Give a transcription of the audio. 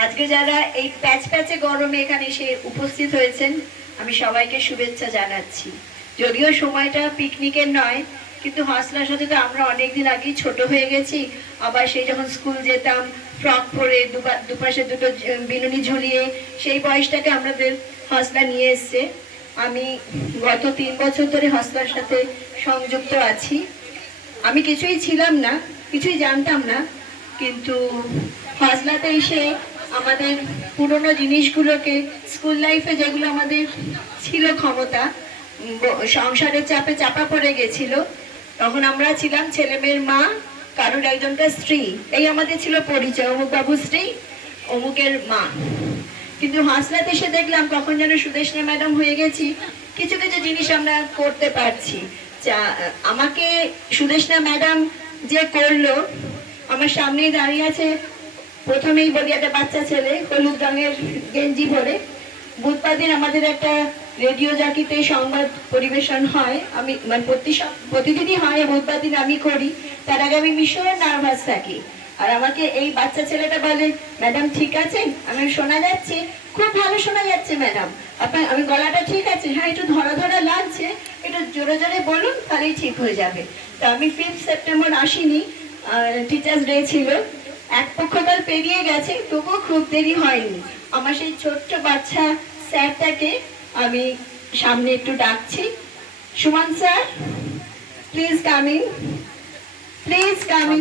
আজকে যারা এই প্যাচ প্যাচে গরমে এখানে এসে উপস্থিত হয়েছেন, আমি সবাইকে শুভেচ্ছা জানাচ্ছি। যদিও সময়টা পিকনিকের নয়, কিন্তু হাসলার সাথে তো আমরা অনেকদিন আগেই ছোট হয়ে গেছি। আবার সেই যখন স্কুল যেতাম, ফ্রক পরে দুপা- দুপাশে দুটো বিনুনি ঝুলিয়ে সেই বয়সটাকে আমাদের হাসলা নিয়ে এসছে। আমি গত তিন বছর ধরে হাসলার সাথে সংযুক্ত আছি। আমি কিছুই ছিলাম না, কিছুই জানতাম না, কিন্তু হাজলাতে এসে আমাদের পুরনো জিনিসগুলোকে স্কুল লাইফে যেগুলো আমাদের ছিল ক্ষমতা সংসারের চাপে চাপা পড়ে গেছিল, তখন আমরা ছিলাম ছেলে মেয়ের মা, কারোর একজনকার স্ত্রী। এই আমাদের ছিল পরিচয় অমুক বাবুর স্ত্রী, অমুকের মা। কিন্তু হাসলাতে এসে দেখলাম কখন যেন সুদেশনা ম্যাডাম হয়ে গেছি, কিছু কিছু জিনিস আমরা করতে পারছি। আমাকে সুদেশনা ম্যাডাম যে করল, আমার সামনেই দাঁড়িয়ে আছে প্রথমেই বলি, একটা বাচ্চা ছেলে, হলুদ রঙের গেঞ্জি পরে। বুধবার দিন আমাদের একটা রেডিও জাকিতে সংবাদ পরিবেশন হয়। আমি মানে প্রতি প্রতিদিনই হয় বুধবার দিন আমি করি। তার আগে আমি ভীষণ নার্ভাস থাকি। আর আমাকে এই বাচ্চা ছেলেটা বলে, ম্যাডাম, ঠিক আছে আমি শোনা যাচ্ছে। খুব ভালো শোনা যাচ্ছে, ম্যাডাম। আপনার আমি গলাটা ঠিক আছে? হ্যাঁ একটু ধরা ধরা লাগছে। একটু জোরে জোরে বলুন, তাহলেই ঠিক হয়ে যাবে। তো আমি ফিফথ সেপ্টেম্বর আসিনি। টিচার্স ডে ছিল। এক পক্ষকাল পেরিয়ে গেছে, তবুও খুব দেরি হয়নি। আমার সেই ছোট্ট বাচ্চা স্যারটাকে আমি সামনে একটু ডাকছি। Suman sir please coming please coming